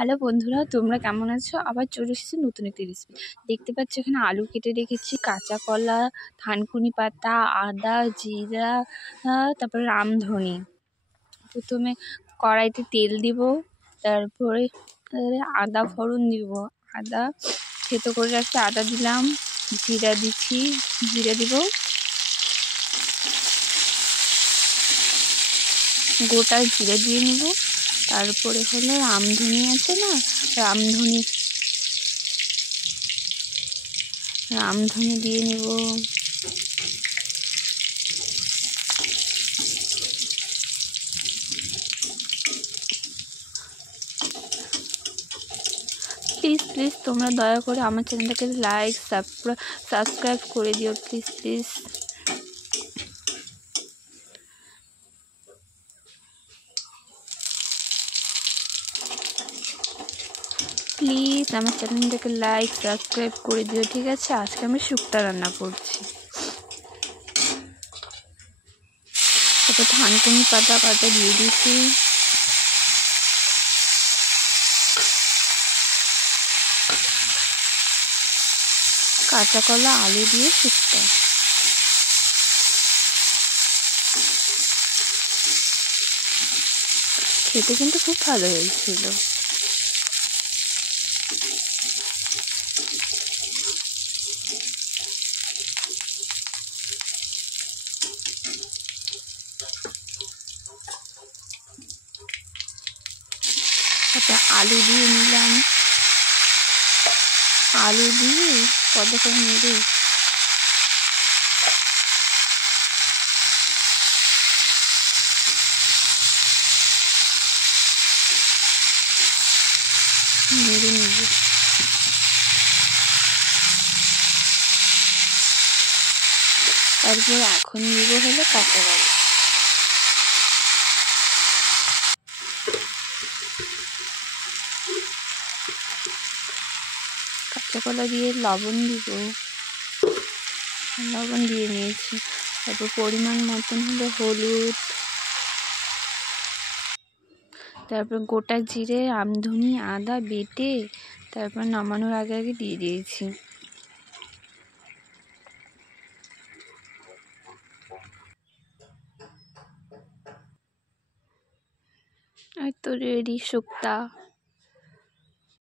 Hello বন্ধুরা, তোমরা কেমন আছো? আবার চলে এসেছি নতুন একটি রেসিপি। দেখতে পাচ্ছ এখানে আলু কেটে রেখেছি, কাঁচা কলা, থানকুনি পাতা, আদা, জিরা, তারপরে রামধনি। প্রথমে কড়াইতে তেল দিব, তারপরে আদা ফোড়ন দিব। আদা থেতো করে রাখছি, আদা দিলাম, জিরা দিচ্ছি, জিরা দিব, গোটা জিরে দিয়ে নিব। তারপরে হলো রামধনি আছে না, রামধনি দিয়ে নেব। প্লিজ তোমরা দয়া করে আমার চ্যানেলটাকে লাইক সাবস্ক্রাইব করে দিও প্লিজ। আমার চ্যানেলটাকে লাইক সাবস্ক্রাইব করে দিও, ঠিক আছে? আজকে আমি শুক্তা রান্না করছি। তারপর থানকুনি পাতা দিয়ে দিয়েছি, কাঁচা কলা, আলু দিয়ে শুক্তা। খেতে কিন্তু খুব ভালো হয়েছিল। তারপর আলু দিয়ে নিলাম, আলু দিয়ে কত করে নেড়ে নেব। তারপর এখন দিব হলো কাঁচা কলা। কাঁচা কলা দিয়ে লবণ দিয়ে নিয়েছি। তারপর পরিমাণ মতন হলো হলুদ, তারপর গোটা জিরে, রামধনি, আদা বেটে তারপর নামানোর আগে দিয়ে দিয়েছি। আর তো রেডি শুক্তা।